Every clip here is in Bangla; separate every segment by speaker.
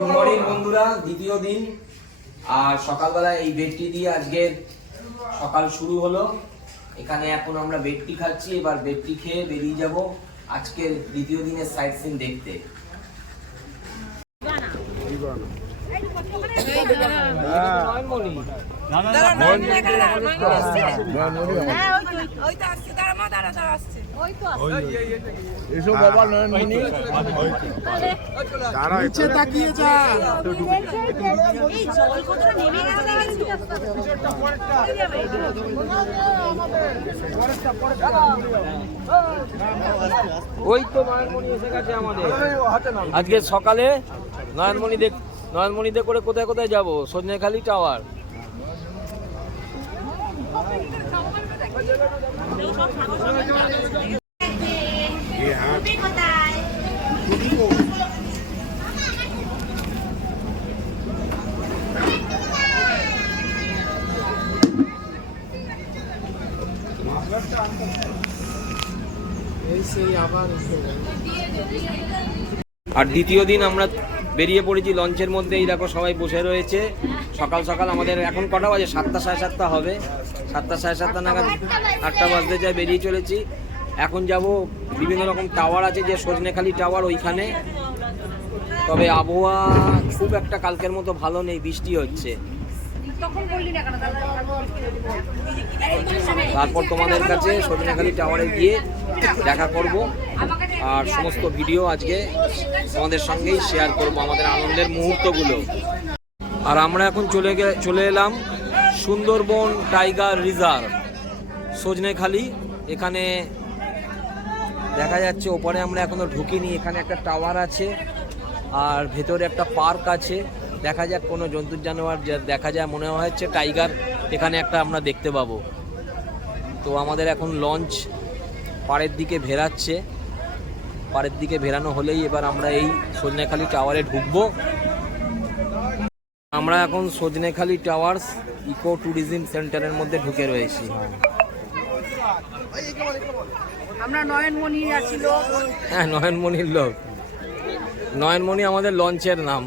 Speaker 1: গুড মর্নিং বন্ধুরা দ্বিতীয় দিন আর সকালবেলা এই বেডটি দিয়ে আজকের সকাল শুরু হলো এখানে এখন আমরা বেডটি খাচ্ছি এবার বেডটি খেয়ে বেরিয়ে যাব আজকের দ্বিতীয় দিনের সাইট সিন দেখতে
Speaker 2: এসব বাবা নয়নমণি। নিচে তাকিয়ে যা।
Speaker 3: এই জল কতটা নেমে গেছে
Speaker 1: ওই তো নয়নমণি এসে গেছে আমাদের। আজকে সকালে নয়নমণি দেখ নয়নমণিতে করে কোথায় কোথায় যাব? সজনেখালি টাওয়ার আর দ্বিতীয় দিন আমরা বেরিয়ে পড়েছি লঞ্চের মধ্যে, এই দেখো সবাই বসে রয়েছে। সকাল সকাল আমাদের এখন কটা বাজে? সাতটা, সাড়ে সাতটা হবে। সাতটা, সাড়ে সাতটা নাগাদ আটটা বাজতে যায়, বেরিয়ে চলেছি। এখন যাব, বিভিন্ন রকম টাওয়ার আছে যে সজনেখালি টাওয়ার ওইখানে। তবে আবহাওয়া খুব একটা কালকের মতো ভালো নেই, বৃষ্টি হচ্ছে। তারপর তোমাদের কাছে সজনেখালি টাওয়ারে গিয়ে দেখা করব। আর সমস্ত ভিডিও আজকে তোমাদের সঙ্গেই শেয়ার করব আমাদের আনন্দের মুহূর্তগুলো। আর আমরা এখন চলে চলে এলাম সুন্দরবন টাইগার রিজার্ভ, সজনেখালি। এখানে দেখা যাচ্ছে ওপরে আমরা এখনও ঢুকিনি, এখানে একটা টাওয়ার আছে আর ভেতরে একটা পার্ক আছে। দেখা যাক কোনো জন্তু জানোয়ার যা- দেখা যায়, মনে হচ্ছে টাইগার এখানে একটা আমরা দেখতে পাবো। তো আমাদের এখন লঞ্চ পাড়ের দিকে ভেরাচ্ছে। পাড়ের দিকে ভেরানো হলেই এবার আমরা এই সজনেখালি টাওয়ারে ঢুকবো। আমরা এখন সজনেখালি টাওয়ার্স ইকো ট্যুরিজম সেন্টারের মধ্যে ঢুকে রয়েছি।
Speaker 3: আমরা নয়নমণি আছিল
Speaker 1: হ্যাঁ নয়নমণির লোক। নয়নমণি আমাদের লঞ্চের নাম।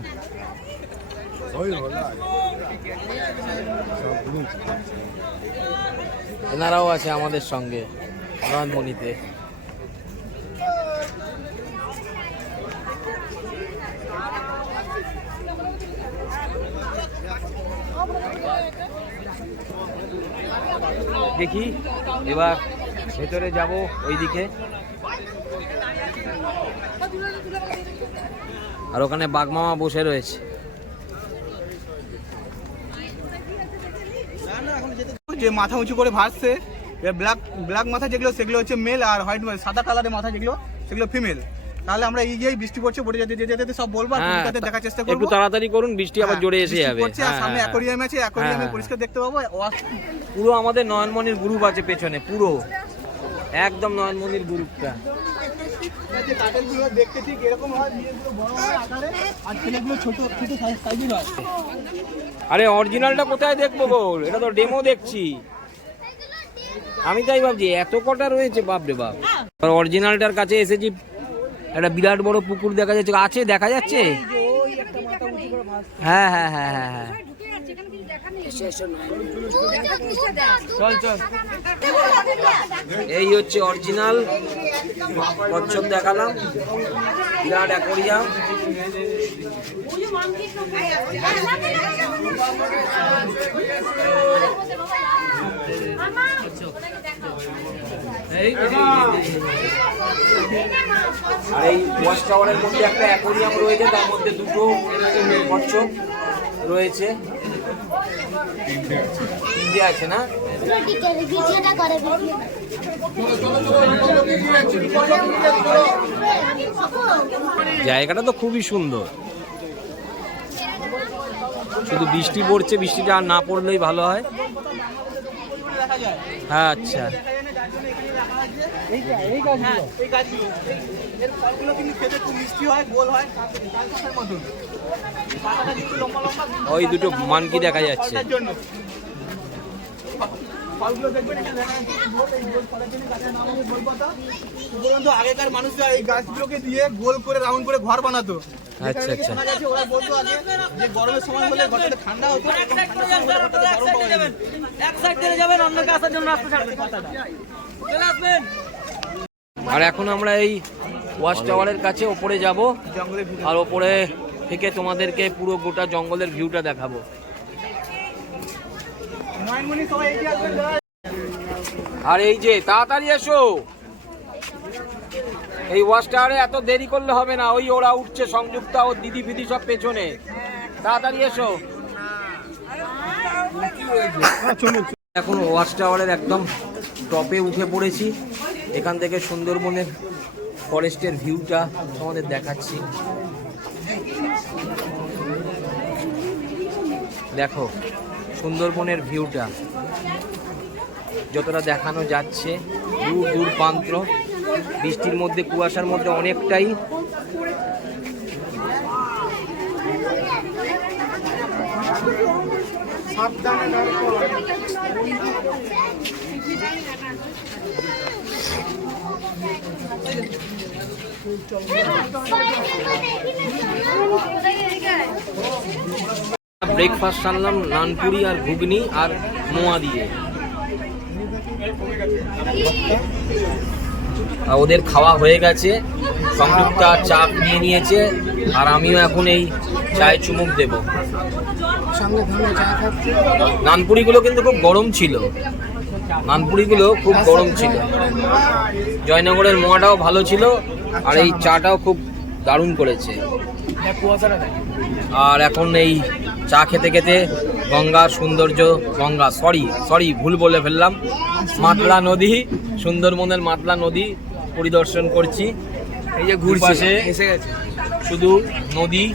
Speaker 1: এনারাও আছে আমাদের সঙ্গে নয়নমণিতে। দেখি। এবার ভেতরে যাব ওইদিকে। আর ওখানে বাগমামা বসে রয়েছে।
Speaker 4: যে মাথা উঁচু করে ভাসছে ব্ল্যাক ব্ল্যাক মাথা যেগুলো, সেগুলো হচ্ছে মেল আর হোয়াইট সাদা কালারের মাথা যেগুলো, সেগুলো ফিমেল তাহলে আমরা এই গিয়েই বৃষ্টি পড়ছে পড়ে যেতে যেতে যেতে সব বলব আর
Speaker 1: হ্যাঁ,
Speaker 4: কলকাতায় দেখার চেষ্টা
Speaker 1: একটু তাড়াতাড়ি করুন বৃষ্টি আবার
Speaker 4: হ্যাঁ,
Speaker 1: জোরে এসে যাবে।
Speaker 4: পড়ছে আর সামনে। অ্যাকোরিয়াম আছে অ্যাকোরিয়ামে
Speaker 1: হ্যাঁ,
Speaker 4: পরিষ্কার দেখতে পাবো
Speaker 1: পুরো আমাদের নয়নমণির গ্রুপ আছে পেছনে পুরো। একদম নয়নমণির গ্রুপটা
Speaker 4: দেখতে ঠিক এরকম হয় বড় আকারে আর ছোট ছোট সাইজের হয়
Speaker 1: আরে অরিজিনালটা কোথায় দেখব গো? এটা তো ডেমো দেখছি। আমি তাই ভাবছি এত কটা রয়েছে বাপরে বাপ। অরিজিনালটার কাছে এসেছি একটা বিরাট বড় পুকুর দেখা যাচ্ছে আছে দেখা যাচ্ছে? হ্যাঁ হ্যাঁ হ্যাঁ হ্যাঁ হ্যাঁ। এই হচ্ছে অরিজিনাল কচ্ছপ দেখালাম। বিরাট অ্যাকোরিয়াম আর এই ওয়াচ টাওয়ারের মধ্যে একটা অ্যাকোরিয়াম রয়েছে তার মধ্যে দুটো কচ্ছপ রয়েছে তিনটে আছে না জায়গাটা তো খুবই সুন্দর শুধু বৃষ্টি পড়ছে বৃষ্টিটা আর না পড়লেই ভালো হয় হ্যাঁ আচ্ছা
Speaker 4: এই গাছগুলো। এই গাছগুলো। এই- এর ফলগুলো কিন্তু খেতে খুব মিষ্টি হয় গোল হয় মতন পাতাটা কিন্তু লম্বা লম্বা
Speaker 1: ওই দুটো মানকি দেখা যাচ্ছে।
Speaker 4: জন্য। ফলগুলো দেখবেন উপরন্তু আগেকার মানুষরা এই গাছগুলোকে দিয়ে গোল করে রাউন্ড করে ঘর বানাতো।
Speaker 1: আচ্ছা আচ্ছা।
Speaker 4: ওরা বলতো আগে যে গরমের সময় হলে ঘরটাতে ঠান্ডা হতো ঠান্ডার সময় হলে ঘরটাতে গরম
Speaker 5: এক সাইড থেকে যাবেন অন্যকে আসার জন্য রাস্তা ছাড়বেন কথাটা
Speaker 1: আর এখন আমরা এই ওয়াচ টাওয়ারের কাছে ওপরে যাব আর ওপরে থেকে তোমাদেরকে পুরো গোটা জঙ্গলের ভিউটা দেখাবো। আর এই যে তাড়াতাড়ি এসো এই ওয়াচ টাওয়ারে এত দেরি করলে হবে না ওই ওরা উঠছে সংযুক্তা ও দিদি ফিদি সব পেছনে তাড়াতাড়ি এসো এখন ওয়াচ টাওয়ারের একদম টপে উঠে পড়েছি। এখান থেকে সুন্দরবনের ফরেস্টের ভিউটা তোমাদের দেখাচ্ছি। দেখো, সুন্দরবনের ভিউটা। যতটা দেখানো যাচ্ছে, দূর দূর প্রান্ত বৃষ্টির মধ্যে, কুয়াশার মধ্যে অনেকটাই। ব্রেকফাস্ট আনলাম নানপুরি আর ঘুগনি আর মোয়া দিয়ে। ওদের খাওয়া হয়ে গেছে সংযুক্তা চা নিয়ে নিয়েছে আর আমিও এখন এই চায়ে চুমুক দেব। নানপুরিগুলো কিন্তু খুব গরম ছিল। নানপুরিগুলো খুব গরম ছিল। জয়নগরের মোয়াটাও ভালো ছিল আর এই চাটাও খুব দারুণ করেছে। আর এখন এই চা খেতে খেতে গঙ্গার সৌন্দর্য গঙ্গা সরি সরি ভুল বলে ফেললাম। মাতলা নদী সুন্দরবনের মাতলা নদী পরিদর্শন করছি। এই যে ঘুরছে
Speaker 4: এসে গেছে।
Speaker 1: শুধু নদী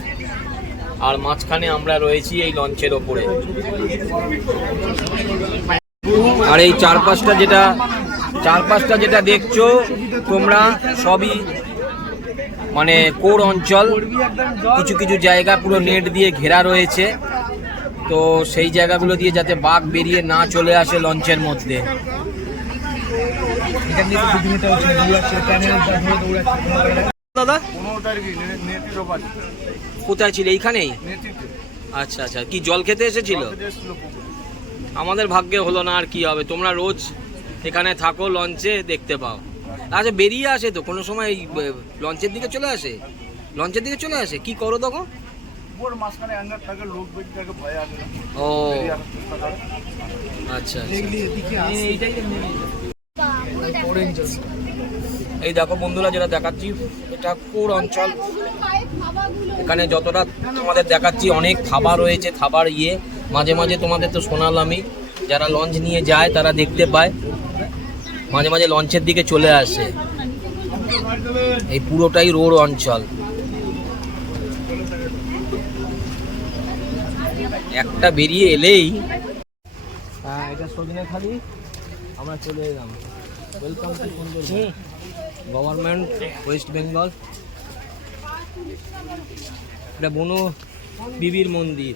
Speaker 1: আর মাঝখানে আমরা রয়েছি এই লঞ্চের ওপরে। আর এই চারপাশটা যেটা চারপাশটা যেটা দেখছ তোমরা সবই মানে কোর অঞ্চল কিছু কিছু জায়গা পুরো নেট দিয়ে ঘেরা রয়েছে। তো সেই জায়গাগুলো দিয়ে যাতে বাঘ বেরিয়ে না চলে আসে লঞ্চের মধ্যে। দাদা? কোথায় ছিল? এইখানেই? আচ্ছা আচ্ছা। কি জল খেতে এসেছিল। আমাদের ভাগ্যে হলো না আর কি হবে। তোমরা রোজ এখানে থাকো লঞ্চে দেখতে পাও। আচ্ছা বেরিয়ে আসে তো? কোনো সময় এই, লঞ্চের দিকে চলে আসে? লঞ্চের দিকে চলে আসে? কি করো তখন? ও। আচ্ছা আচ্ছা। এই দেখো বন্ধুরা যেটা দেখাচ্ছি এটা কোর অঞ্চল। এখানে যতটা তোমাদের দেখাচ্ছি অনেক খাবার রয়েছে খাবার ইয়ে। মাঝে মাঝে তোমাদের তো শোনালামই যারা লঞ্চ নিয়ে যায় তারা দেখতে পায়। মাঝে মাঝে লঞ্চের দিকে চলে আসে। এই পুরোটাই রোড অঞ্চল। একটা বেরিয়ে এলেই হ্যাঁ এটা সজনে খালি আমরা চলে এলাম। Welcome to Sundarban. Government West Bengal এটা বনু বিবির মন্দির।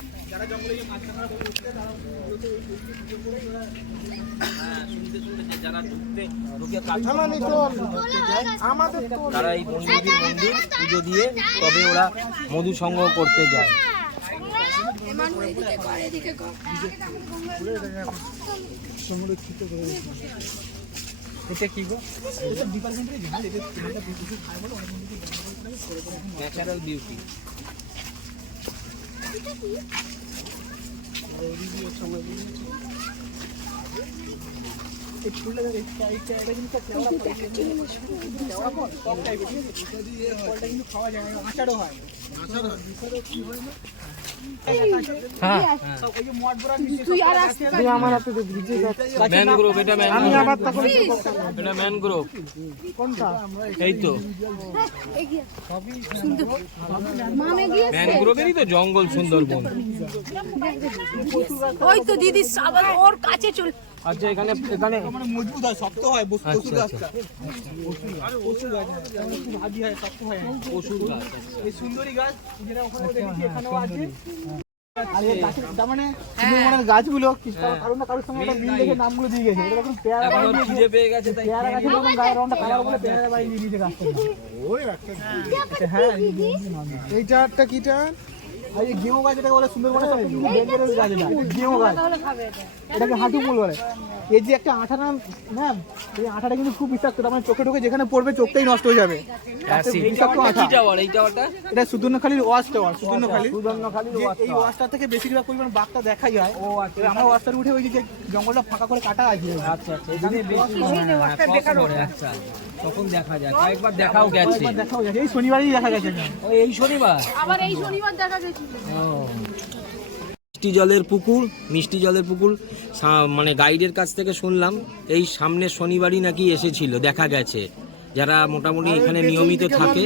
Speaker 1: মন্দির যারা ঢুকতে ঢুকে
Speaker 6: আমাদের চল
Speaker 1: তারা এই বন বিবির মন্দির পুজো দিয়ে তবে ওরা মধু সংগ্রহ করতে যায়।
Speaker 4: এটা কি গো?
Speaker 1: ন্যাচারাল বিউটি
Speaker 4: হয়
Speaker 1: এটা
Speaker 6: আমি
Speaker 1: ম্যানগ্রোভ
Speaker 6: আবার তখন
Speaker 1: এটা ম্যানগ্রোভ
Speaker 6: কোনটা
Speaker 1: এই তো ম্যানগ্রোভেরই তো জঙ্গল সুন্দরবন।
Speaker 3: ওই তো দিদি ওর কাছে চলে।
Speaker 1: আচ্ছা এখানে এখানে
Speaker 4: মানে মজবুত হয় শক্ত হয় বস-
Speaker 1: আচ্ছা,
Speaker 4: পশুর গাছটা। পশুর গাছ হ্যাঁ, খুব ভারী হয় শক্ত হয়।
Speaker 1: পশুর গাছ
Speaker 4: এই সুন্দরী গাছ যেটা ওখানে দেখেছি এখানেও আছে। আর তার মানে সুন্দরবনের গাছগুলো কিছু কারণ না কারোর সঙ্গে একটা মিল দেখে নামগুলো দিয়ে গেছে। এটা পেয়ারা
Speaker 1: এখন
Speaker 4: বাড়ি
Speaker 1: ওর পেয়ে গেছে তাই
Speaker 4: পেয়ারা গাছের যখন গায়ের রংটা কালার বলে পেয়ারা বাড়ি দিয়ে দিয়েছে গাছটা। হ্যাঁ এইটা একটা কিটা আর এই গেমো গাছ এটাকে বলে সুন্দরবনের সব ডেঞ্জারাস গাছ গেমো গাছ। এটাকে হাঁটু ফুল বলে এই যে একটা আঠা নাম ম্যাম এই আঠাটা কিন্তু খুব বিষাক্ত তার মানে চোখে ঢোকে যেখানে পড়বে চোখটাই নষ্ট হয়ে যাবে। বিষাক্ত আঠা।
Speaker 1: কি টাওয়ার এই টাওয়ারটা
Speaker 4: এটা সুদর্ণখালির ওয়াশ টাওয়ার সুদর্ণখালি। সুদর্ণখালির এই ওয়াশটা থেকে বেশিরভাগ পরিমাণ বাঘটা দেখা যায় ও আচ্ছা। আমরা ওয়াশটার উঠে ওই যে জঙ্গলটা ফাঁকা করে কাটা আছে।
Speaker 1: আচ্ছা আচ্ছা এখানে বেশি আচ্ছা তখন দেখা যায় কয়েকবার দেখাও গেছে।
Speaker 4: দেখাও গেছে। এই শনিবারই দেখা গেছে।
Speaker 1: এই শনিবার?
Speaker 6: আবার এই শনিবার দেখা গেছিল
Speaker 1: মিষ্টি জলের পুকুর মিষ্টি জলের পুকুর মানে গাইডের কাছ থেকে শুনলাম এই সামনের শনিবারই নাকি এসেছিল দেখা গেছে। যারা মোটামুটি এখানে নিয়মিত থাকে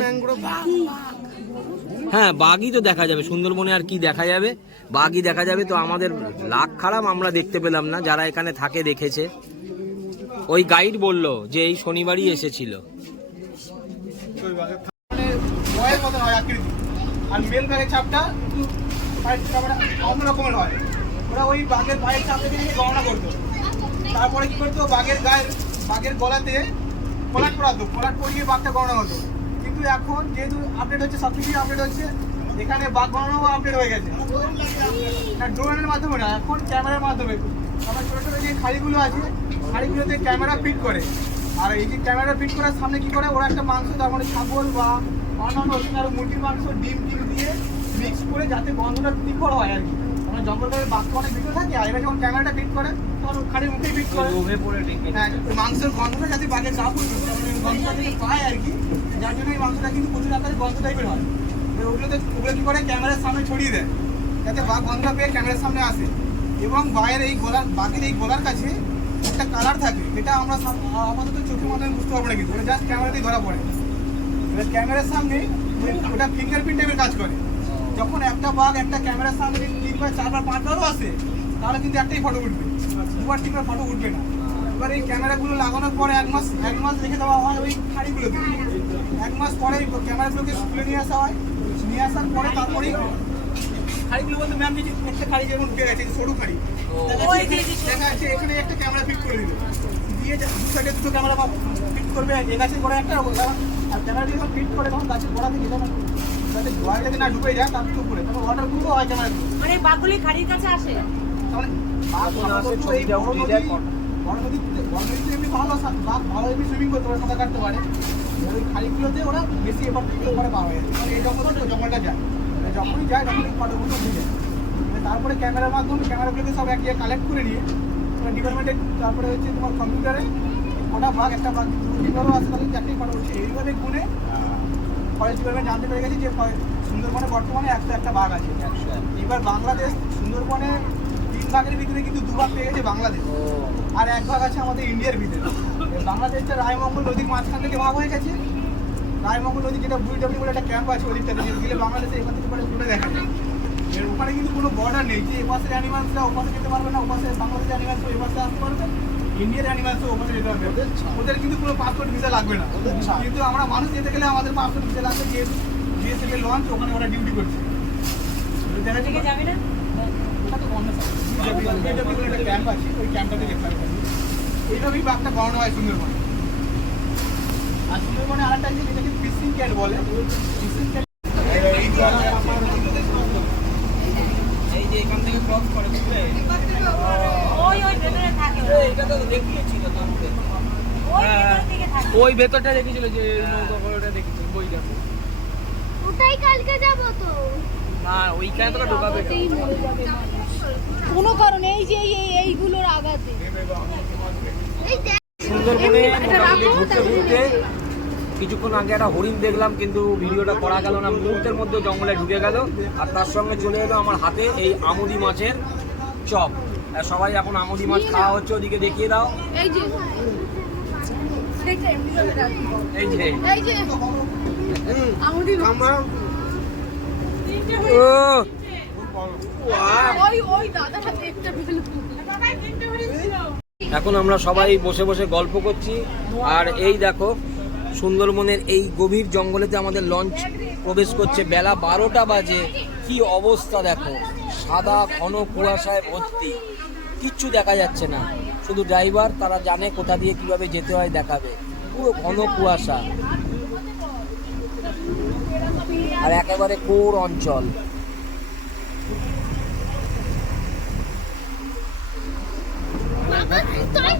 Speaker 1: হ্যাঁ বাঘই তো দেখা যাবে সুন্দরবনে আর কি দেখা যাবে? বাঘই দেখা যাবে তো আমাদের লাখ খারাপ আমরা দেখতে পেলাম না যারা এখানে থাকে দেখেছে। ওই গাইড বলল যে এই শনিবারই এসেছিল।
Speaker 4: মানে হয় আর মেল ব্যাগের চাপটা পায়ের চাপটা অন্য রকমের হয় ওরা ওই বাঘের পায়ের চাপ থেকে নিয়ে গণনা করতো তারপরে কি করতো বাঘের গায়ের বাঘের গলাতে কলাট পড়াতো কলাট পরিয়ে বাঘটা গণনা হতো কিন্তু এখন যেহেতু আপডেট হচ্ছে সব কিছুই আপডেট হচ্ছে এখানে বাঘ গণনাও আপডেট হয়ে গেছে না ড্রোনের মাধ্যমে না এখন ক্যামেরার মাধ্যমে আমার ছোটো ছোটো যে খাড়িগুলো আছে খাড়িগুলোতে ক্যামেরা ফিট করে, আর এই যে ক্যামেরা ফিট করার সামনে কি করে? ওরা একটা মাংস তার মানে ছাগল বা অন্যান্য আরও মুরগির মাংস ডিম টিম দিয়ে মিক্স করে যাতে গন্ধটা তীব্র হয় আর কি। আমরা জঙ্গলের বাঘ অনেক ভিতরে থাকে আর এরা যখন ক্যামেরাটা ফিট করে তখন খাড়ির মুখেই ফিট করে। হ্যাঁ মাংসের গন্ধটা যাতে বাঘের গা মানে গন্ধটা যাতে পায় আর কি। যার জন্য এই মাংসটা কিন্তু প্রচুর আকারে গন্ধ টাইপের হয়। ওগুলোতে ওগুলো কি করে? ক্যামেরার সামনে ছড়িয়ে দেয়। যাতে বাঘ গন্ধটা পেয়ে ক্যামেরার সামনে আসে। এবং বাঘের এই গলার বাঘের এই গলার কাছে একটা কালার থাকে। এটা আমরা আপাতত চোখের মাধ্যমে বুঝতে পারব না কিন্তু। জাস্ট ক্যামেরাতেই ধরা পড়ে। ক্যামেরার সামনে ওটা ফিঙ্গারপ্রিন্ট টাইপের কাজ করে। যখন একটা বাঘ একটা ক্যামেরার সামনে তিনবার চারবার পাঁচবারও আসে, তাহলে কিন্তু একটাই ফটো উঠবে। দুবার, তিনবার ফটো উঠবে না। এবার এই ক্যামেরাগুলো লাগানোর পরে এক মাস এক মাস রেখে দেওয়া হয় ওই খাড়িগুলোতে এক মাস পরে ক্যামেরাগুলোকে তুলে নিয়ে আসা হয়। নিয়ে আসার পরে তারপরেই খাড়িগুলো বলতে, ম্যাম যে একটা খাড়ি যেমন ঢুকে গেছে সরু খাড়ি দেখা যাচ্ছে- এখানে একটা ক্যামেরা ফিট করে দিল। দিয়ে দু সাইডে দুটো ক্যামেরা ফিট করবে এ গাছের গোড়ায় একটা তখন তখন হয়
Speaker 3: মানে খাড়ির কাছে আসে?
Speaker 4: বাঘ সাধারণত এই বড় নদী বড় নদীতে এমনি ভালো ভালো এমনি সুইমিং করতে পারে সাঁতার কাটতে পারে। ওই ওরা বেশি এবার থেকে ওপারে পাওয়া যায়। মানে এই জঙ্গল জঙ্গলটা যায়। মানে যখনই যায় তখনই ফটোগুলো উঠে যায়। মানে তারপরে ক্যামেরার মাধ্যমে ক্যামেরাগুলোকে সব এক কালেক্ট করে নিয়ে ডিপার্টমেন্টে তারপরে হচ্ছে তোমার কম্পিউটারে ওটা বাঘ একটা বাঘ আছে তাহলে চারটেই ফটো উঠছে এইভাবে গুনে ফরেস্ট ডিপার্টমেন্ট জানতে পেরে গেছে যে সুন্দরবনে বর্তমানে একশো একটা বাঘ আছে। এবার বাংলাদেশ সুন্দরবনে তিন ভাগের ভিতরে কিন্তু দু ভাগ পেয়ে গেছে বাংলাদেশ। আর এক ভাগ আছে আমাদের ইন্ডিয়ার ভিতরে। বাংলাদেশটা রায়মঙ্গল নদীর মাঝখান থেকে ভাগ হয়ে গেছে। রায়মঙ্গল নদী যেটা বুড়িডব্লিউ বলে একটা ক্যাম্প আছে ওদিকটাতে গেলে বাংলাদেশে এখান থেকে পুরো দেখা যায়। এর ওখানে কিন্তু কোনো বর্ডার নেই যে এপাশের অ্যানিমালসরা ওপাশে যেতে পারবে না ওপাশে বাংলাদেশের অ্যানিমালস এপাশে আসতে পারবে। ইন্ডিয়ার অ্যানিমালস ওপাশে যেতে পারবে ওদের কিন্তু কোনো পাসপোর্ট ভিসা লাগবে না। কিন্তু আমরা মানুষ যেতে গেলে আমাদের পাসপোর্ট ভিসা লাগবে যেহেতু বিএসএফ লঞ্চ ওখানে ওরা ডিউটি করছে। দেখা
Speaker 3: যাবে না?
Speaker 4: ওটা তো অন্য একটা ক্যাম্প আছে ওই ক্যাম্পটাতে দেখতে পাবে এইভাবেই বাঘটা গণনা হয় সুন্দরবনে। আর সুন্দরবনে আরেকটা জিনিস যেটাকে ফিশিং ক্যাট বলে। ফিশিং ক্যাট
Speaker 1: এই যে এখান থেকে ক্রস করে বুঝলে
Speaker 3: ওই ওই ভেতরে থাকে
Speaker 1: এটা তো দেখিয়েছিল তোমাকে
Speaker 3: ওই ভেতরের দিকে থাকে
Speaker 1: ওই ভেতরটা দেখেছিল যে নৌকা করে দেখেছিল
Speaker 7: ওটাই কালকে যাব তো।
Speaker 1: না ওইখানে তোকে ঢোকাবে
Speaker 6: কোনো? কারণে এই যে এই এইগুলোর
Speaker 7: দেখ
Speaker 1: সুন্দরবনে মোটামুটি ঘুরতে ঘুরতে কিছুক্ষণ আগে একটা হরিণ দেখলাম কিন্তু ভিডিওটা করা গেল না। মুহূর্তের মধ্যে জঙ্গলে ঢুকে গেল আর তার সঙ্গে চলে এলো আমার হাতে এই আমুদি মাছের চপ। সবাই এখন আমুদি মাছ খাওয়া হচ্ছে ওদিকে দেখিয়ে দাও।
Speaker 6: এই যে।
Speaker 1: এই
Speaker 6: এই
Speaker 1: ও। এখন আমরা সবাই বসে বসে গল্প করছি। আর এই দেখো সুন্দরবনের এই গভীর জঙ্গলেতে আমাদের লঞ্চ প্রবেশ করছে। বেলা বারোটা বাজে। কি অবস্থা দেখো। সাদা ঘন কুয়াশায় ভর্তি। কিচ্ছু দেখা যাচ্ছে না। শুধু ড্রাইভার তারা জানে কোথা দিয়ে কীভাবে যেতে হয় দেখাবে। পুরো ঘন কুয়াশা। আর একেবারে কোর অঞ্চল।
Speaker 7: বাবা তাই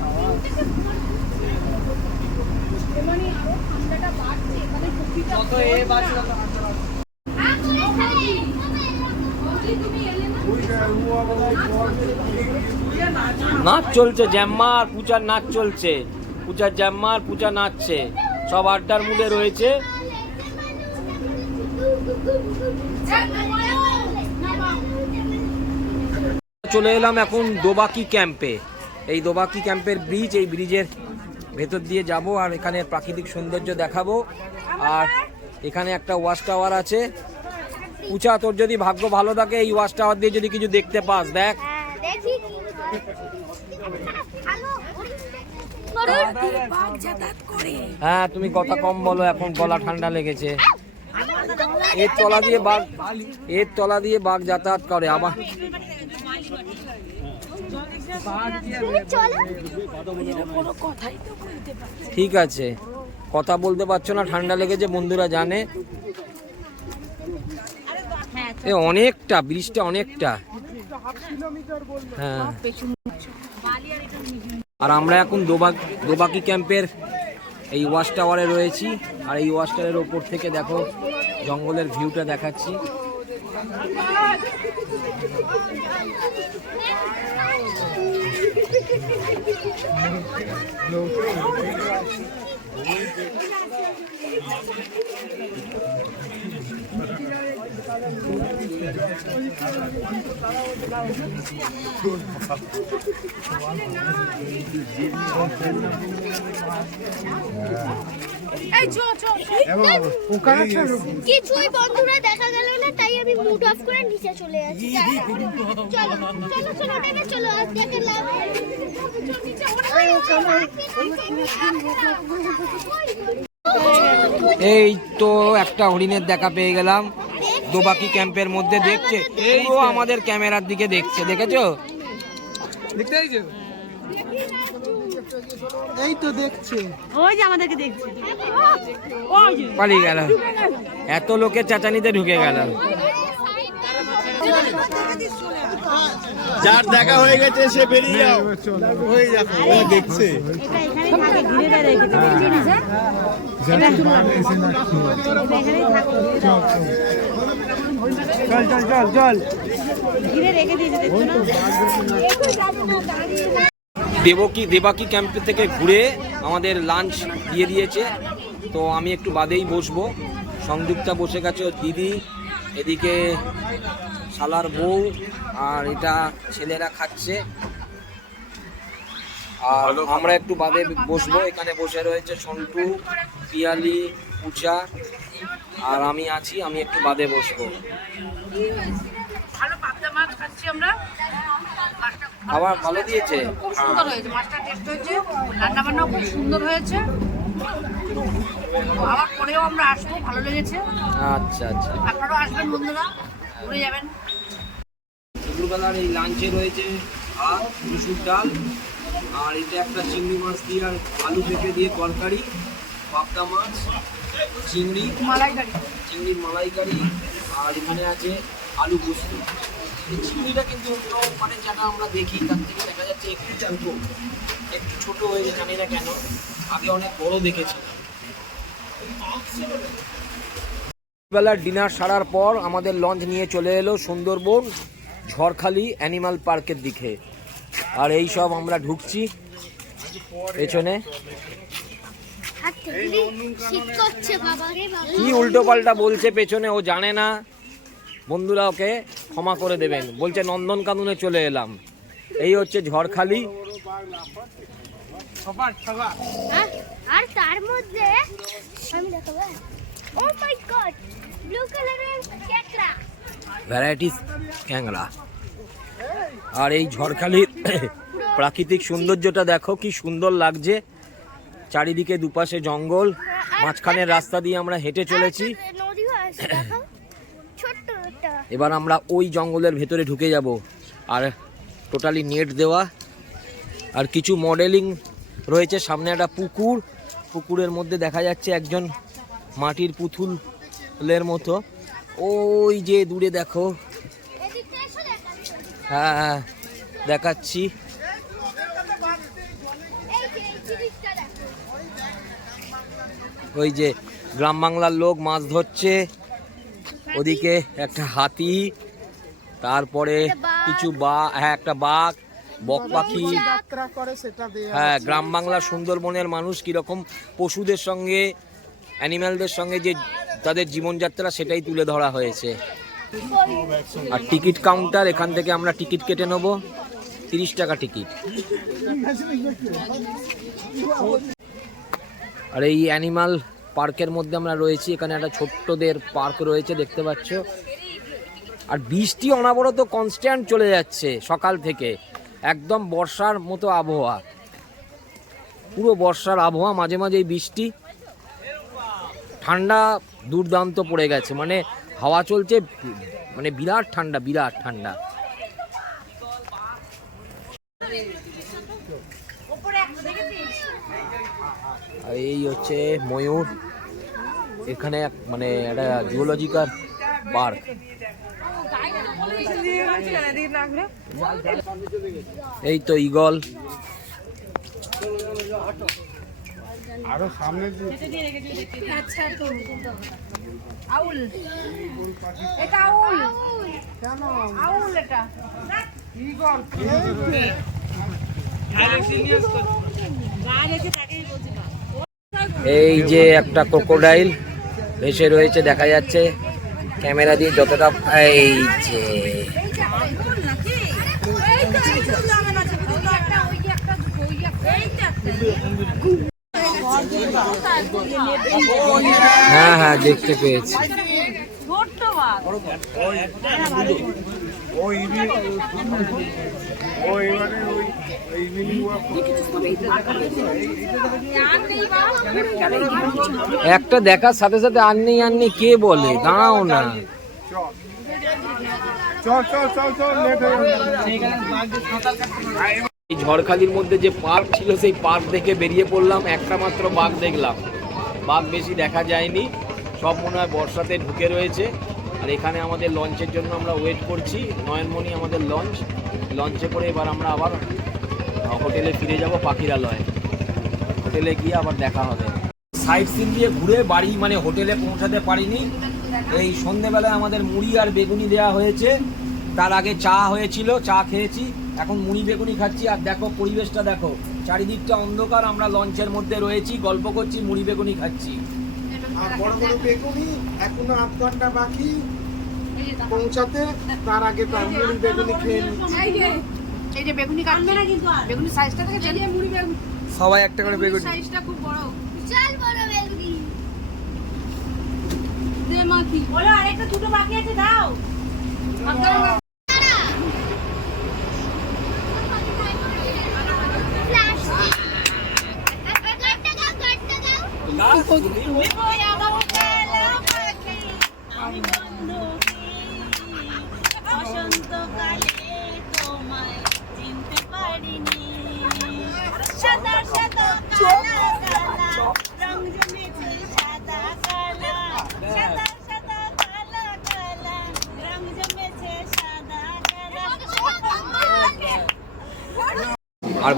Speaker 1: নাচ চলছে জ্যাম্মা আর পূজার নাচ চলছে। পূজার জ্যাম্মা আর পূজা নাচছে। সব আড্ডার মুডে রয়েছে। চলে এলাম এখন দোবাকি ক্যাম্পে। এই দোবাকি ক্যাম্পের ব্রিজ এই ব্রিজের ভেতর দিয়ে যাব আর এখানে প্রাকৃতিক সৌন্দর্য দেখাবো। আর এখানে একটা ওয়াচ টাওয়ার আছে। উচা তোর যদি ভাগ্য ভালো থাকে, এই ওয়াচ টাওয়ার দিয়ে যদি কিছু দেখতে পাস, দেখি। হ্যাঁ তুমি কথা কম বলো, এখন গলা ঠান্ডা লেগেছে। এর তলা দিয়ে বাঘ, এর তলা দিয়ে বাঘ যাতায়াত করে
Speaker 7: চলো
Speaker 1: ঠিক আছে। কথা বলতে পারছ না, ঠান্ডা লেগেছে, বন্ধুরা জানে। এ, অনেকটা ব্রিজটা অনেকটা। হ্যাঁ। আর আমরা এখন দোবাক দোবাকি ক্যাম্পের এই ওয়াচ টাওয়ারে রয়েছি। আর এই ওয়াচ টাওয়ারের ওপর থেকে দেখো জঙ্গলের ভিউটা দেখাচ্ছি।
Speaker 7: কিছুই বন্ধুরা দেখা গেল না, তাই আমি মুড অফ করে নিচে চলে
Speaker 1: এই তো একটা হরিণের দেখা পেয়ে গেলাম। দোবাকি ক্যাম্পের মধ্যে দেখছে। পুরো আমাদের ক্যামেরার দিকে দেখছে দেখেছ?
Speaker 4: দেখতে এই তো দেখছে।
Speaker 3: ওই যে আমাদেরকে দেখছে।
Speaker 1: পালিয়ে গেল। এত লোকের চাচানিতে ঢুকে গেল।
Speaker 2: যার দেখা হয়ে গেছে, সে বেরিয়ে যাও। হয়ে যাবে দেখছে।
Speaker 4: চল চল চল চল
Speaker 1: দেবকি দেবাকি ক্যাম্প থেকে ঘুরে আমাদের লাঞ্চ দিয়ে দিয়েছে। তো আমি একটু বাদেই বসবো। সংযুক্তা বসে গেছে, দিদি এদিকে শালার বউ আর এটা ছেলেরা খাচ্ছে। আর আমরা একটু বাদে বসবো। এখানে বসে রয়েছে সন্টু পিয়ালি পূজা। আর আমি আছি আমি একটু বাদে বসবো।
Speaker 3: ভালো পাবদা মাছ খাচ্ছি আমরা।
Speaker 1: খাবার ভালো দিয়েছে?
Speaker 3: খুব সুন্দর হয়েছে। মাছটা টেস্ট হয়েছে রান্না বান্নাও খুব সুন্দর হয়েছে। আবার পরেও আমরা আসব ভালো লেগেছে।
Speaker 1: আচ্ছা আচ্ছা।
Speaker 3: আপনারাও আসবেন বন্ধুরা ঘুরে যাবেন।
Speaker 1: দুপুরবেলার এই লাঞ্চে রয়েছে ভাত মুসুর ডাল আর এটা একটা চিংড়ি মাছ দিয়ে আর আলু পেঁপে দিয়ে তরকারি পাবদা মাছ চিংড়ি
Speaker 3: মালাইকারি।
Speaker 1: চিংড়ির মালাইকারি আর এখানে আছে আলু পোস্ত। এই চিংড়িটা কিন্তু মানে যেটা আমরা দেখি তার থেকে দেখা যাচ্ছে একটু ছোট। একটু ছোট হয়েছে জানি না কেন। আগে অনেক বড় দেখেছি। বেলার ডিনার সারার পর আমাদের লঞ্চ নিয়ে চলে এলো সুন্দরবন ঝড়খালি অ্যানিমাল পার্কের দিকে। আর এই সব আমরা ঢুকছি পেছনে। কি উল্টো পাল্টা বলছে পেছনে ও জানে না। বন্ধুরা ওকে ক্ষমা করে দেবেন। বলছে নন্দন কাননে চলে এলাম। এই হচ্ছে ঝড়খালি।
Speaker 7: আর- তার মধ্যে আমি দেখাবো ও মাই গড ব্লু কালারের ক্যাকড়া
Speaker 1: ভ্যারাইটিস ক্যাংরা। আর এই ঝড়খালির প্রাকৃতিক সৌন্দর্যটা দেখো কি সুন্দর লাগছে। চারিদিকে দুপাশে জঙ্গল মাঝখানের রাস্তা দিয়ে আমরা হেঁটে চলেছি
Speaker 7: আর নদীও আছে দেখো ছোট্ট একটা
Speaker 1: এবার আমরা ওই জঙ্গলের ভেতরে ঢুকে যাব। আর টোটালি নেট দেওয়া। আর কিছু মডেলিং রয়েছে। সামনে একটা পুকুর। পুকুরের মধ্যে দেখা যাচ্ছে একজন মাটির পুতুলের মতো। ওই যে দূরে দেখো।
Speaker 7: দেখাচ্ছি
Speaker 1: হ্যাঁ দেখাচ্ছি। ওই যে গ্রাম বাংলার লোক মাছ ধরছে। ওদিকে একটা হাতি তারপরে কিছু বা হ্যাঁ একটা বাঘ বক পাখি।
Speaker 6: যাত্রা করে সেটা দিয়ে
Speaker 1: হ্যাঁ গ্রাম বাংলার সুন্দরবনের মানুষ কীরকম পশুদের সঙ্গে অ্যানিম্যালদের সঙ্গে যে তাদের জীবনযাত্রা সেটাই তুলে ধরা হয়েছে। আর টিকিট কাউন্টার এখান থেকে আমরা টিকিট কেটে নেব। তিরিশ টাকা টিকিট। আর এই অ্যানিমাল পার্কের মধ্যে আমরা রয়েছি, এখানে একটা ছোট্টদের পার্ক রয়েছে, দেখতে পাচ্ছ। আর বৃষ্টি অনাবরত কনস্ট্যান্ট চলে যাচ্ছে সকাল থেকে। একদম বর্ষার মতো আবহাওয়া। পুরো বর্ষার আবহাওয়া, মাঝে মাঝে বৃষ্টি। ঠান্ডা দুর্দান্ত পড়ে গেছে মানে হাওয়া চলছে মানে বিরাট ঠান্ডা বিরাট ঠান্ডা। এই হচ্ছে ময়ূর। এখানে এক- মানে একটা জুওলজিক্যাল পার্ক এই তো ইগল
Speaker 2: আরও সামনে যে
Speaker 3: আউল। এটা আউল। আউল এটা।
Speaker 1: এই যে একটা ক্রোকোডাইল ভেসে রয়েছে, দেখা যাচ্ছে। ক্যামেরা দিয়ে যতটা এই যে হ্যাঁ হ্যাঁ দেখতে পেয়েছি।
Speaker 2: ওই ওই
Speaker 1: একটা দেখার সাথে সাথে আর নেই আর নেই, কে বলে? দাঁড়াও না। এই ঝড়খালির মধ্যে যে পার্ক ছিল, সেই পার্ক দেখে বেরিয়ে পড়লাম। একটা মাত্র বাঘ দেখলাম। বাঘ বেশি দেখা যায়নি। সব মনে হয় বর্ষাতে ঢুকে রয়েছে। আর এখানে আমাদের লঞ্চের জন্য আমরা ওয়েট করছি। নয়নমণি আমাদের লঞ্চ লঞ্চে করে এবার আমরা আবার হোটেলে ফিরে যাব, পাখিরালয়। হোটেলে গিয়ে আবার দেখা হবে। সাইট সিন দিয়ে ঘুরে বাড়ি মানে হোটেলে পৌঁছাতে পারিনি। এই সন্ধেবেলায় আমাদের মুড়ি আর বেগুনি দেওয়া হয়েছে। তার আগে চা হয়েছিল, চা খেয়েছি। এখন মুড়ি বেগুনি খাচ্ছি। আর দেখো, পরিবেশটা দেখো। চারিদিকটা অন্ধকার, আমরা লঞ্চের মধ্যে রয়েছি, গল্প করছি, মুড়ি বেগুনি খাচ্ছি।
Speaker 6: বড় বড় বেগুনি এখনও আধ ঘণ্টা বাকি। পৌঁছাতে, তার আগে মুড়ি বেগুনি খেয়ে নিচ্ছি।
Speaker 3: এই যে বেগুনি কাটবে না কিন্তু বেগুনি সাইজটা থেকে চালিয়ে মুড়ি বেগুনি।
Speaker 1: সবাই একটা করে বেগুনি।
Speaker 3: সাইজটা খুব বড়।
Speaker 7: বিশাল বড় বেগুনি।
Speaker 3: দে মাখি বলো আরেকটা দুটো বাকি আছে দাও।
Speaker 7: প্লাস্টিক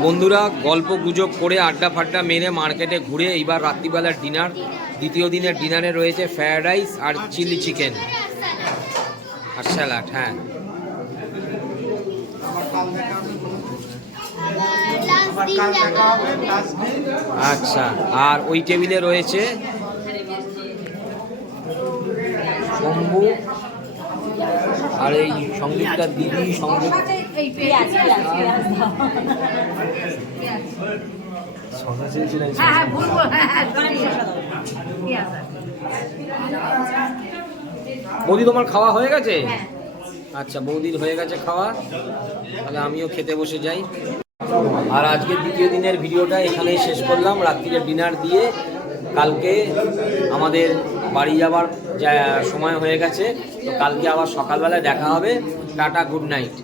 Speaker 1: বন্ধুরা গল্প গুজব করে আড্ডা ফাড্ডা মেরে মার্কেটে ঘুরে এইবার রাত্রিবেলার ডিনার। দ্বিতীয় দিনের ডিনারে রয়েছে ফ্রায়েড রাইস আর চিলি চিকেন। আর স্যালাড হ্যাঁ। আচ্ছা আর ওই টেবিলে রয়েছে শম্ভু। আর এই সঙ্গীতটা দিদি সংগীত
Speaker 3: এই পেঁয়াজ পেঁয়াজ পেঁয়াজ দাও। হ্যাঁ হ্যাঁ ভুল ভুল হ্যাঁ হ্যাঁ পেঁয়াজ
Speaker 1: বৌদি তোমার খাওয়া হয়ে গেছে? আচ্ছা বৌদির হয়ে গেছে খাওয়া। তাহলে আমিও খেতে বসে যাই। আর আজকে দ্বিতীয় দিনের ভিডিওটা এখানেই শেষ করলাম। রাত্রিরে ডিনার দিয়ে কালকে আমাদের বাড়ি যাবার সময় হয়ে গেছে। তো কালকে আবার সকালবেলায় দেখা হবে। Tata good night.